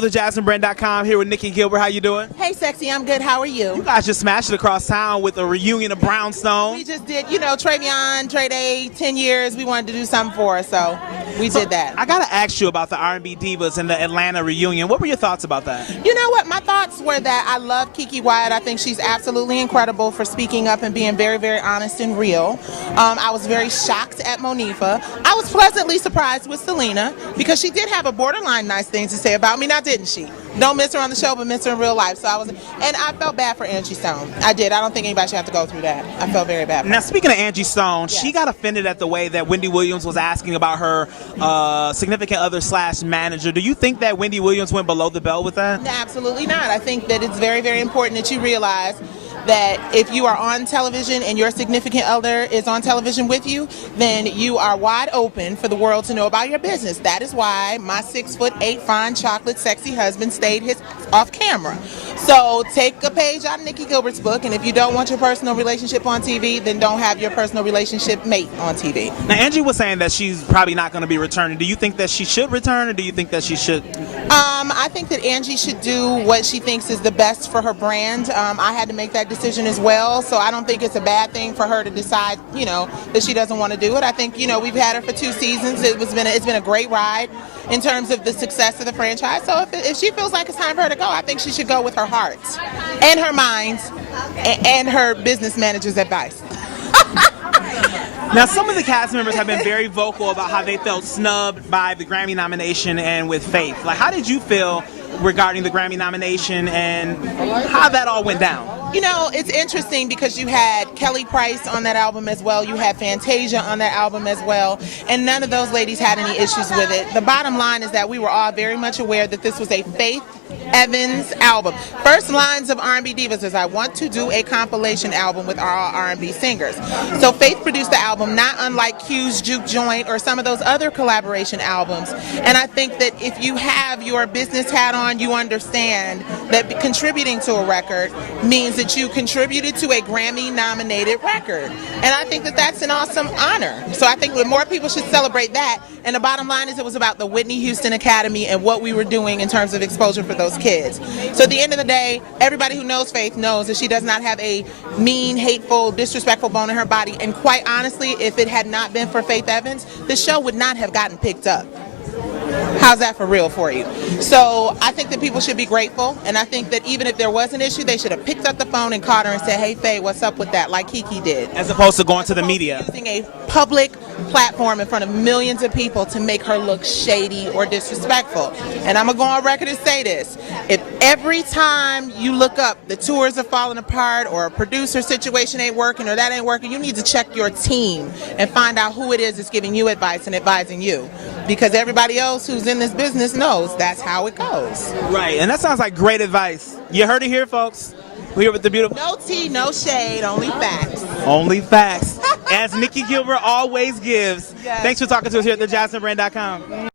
for thejasminebrand.com here with Nicci Gilbert. How you doing? Hey, sexy, I'm good. How are you? You guys just smashed it across town with a reunion of Brownstone. We just did, Travion, Trey Day, 10 years. We wanted to do something for her, so we did that. I gotta ask you about the R&B Divas and the Atlanta reunion. What were your thoughts about that? You know what? My thoughts were that I love Keke Wyatt. I think she's absolutely incredible for speaking up and being very, very honest and real. I was very shocked at Monifa. I was pleasantly surprised with Selena because she did have a borderline nice thing to say about me, now didn't she? Don't miss her on the show, but miss her in real life. So I felt bad for Angie Stone. I did. I don't think anybody should have to go through that. I felt very bad for her. Now, speaking of Angie Stone, Yes. she got offended at the way that Wendy Williams was asking about her significant other / manager. Do you think that Wendy Williams went below the belt with that? No, absolutely not. I think that it's very, very important that you realize that if you are on television and your significant other is on television with you, then you are wide open for the world to know about your business. That is why my 6'8" fine chocolate sexy husband stayed off camera. So take a page out of Nicci Gilbert's book, and if you don't want your personal relationship on TV, then don't have your personal relationship mate on TV. Now, Angie was saying that she's probably not going to be returning. Do you think that she should return, or do you think that she should? I think that Angie should do what she thinks is the best for her brand. I had to make that decision as well, so I don't think it's a bad thing for her to decide, that she doesn't want to do it. I think, we've had her for 2 seasons. It's been a great ride in terms of the success of the franchise. So if she feels like it's time for her to go, I think she should go with her heart and her mind and her business manager's advice. Now, some of the cast members have been very vocal about how they felt snubbed by the Grammy nomination and with Faith. Like, how did you feel regarding the Grammy nomination and how that all went down? It's interesting because you had Kelly Price on that album as well. You had Fantasia on that album as well. And none of those ladies had any issues with it. The bottom line is that we were all very much aware that this was a Faith Evans album. First lines of R&B Divas is, I want to do a compilation album with all R&B singers. So Faith produced the album, not unlike Q's Juke Joint or some of those other collaboration albums. And I think that if you have your business hat on, you understand that contributing to a record means that you contributed to a Grammy-nominated record. And I think that that's an awesome honor. So I think that more people should celebrate that. And the bottom line is it was about the Whitney Houston Academy and what we were doing in terms of exposure for those kids. So at the end of the day, everybody who knows Faith knows that she does not have a mean, hateful, disrespectful bone in her body. And quite honestly, if it had not been for Faith Evans, the show would not have gotten picked up. How's that for real for you? So I think that people should be grateful, and I think that even if there was an issue, they should have picked up the phone and called her and said, hey, Faye, what's up with that, like Keke did. As opposed to going to the media. Using a public platform in front of millions of people to make her look shady or disrespectful. And I'm going to go on record and say this. If every time you look up the tours are falling apart or a producer situation ain't working or that ain't working, you need to check your team and find out who it is that's giving you advice and advising you. Because everybody else who's in this business knows that's how it goes. Right, and that sounds like great advice. You heard it here, folks. We're here with the beautiful... No tea, no shade, only facts. Only facts. As Nicci Gilbert always gives. Yes. Thanks for talking to us here at thejasminebrand.com.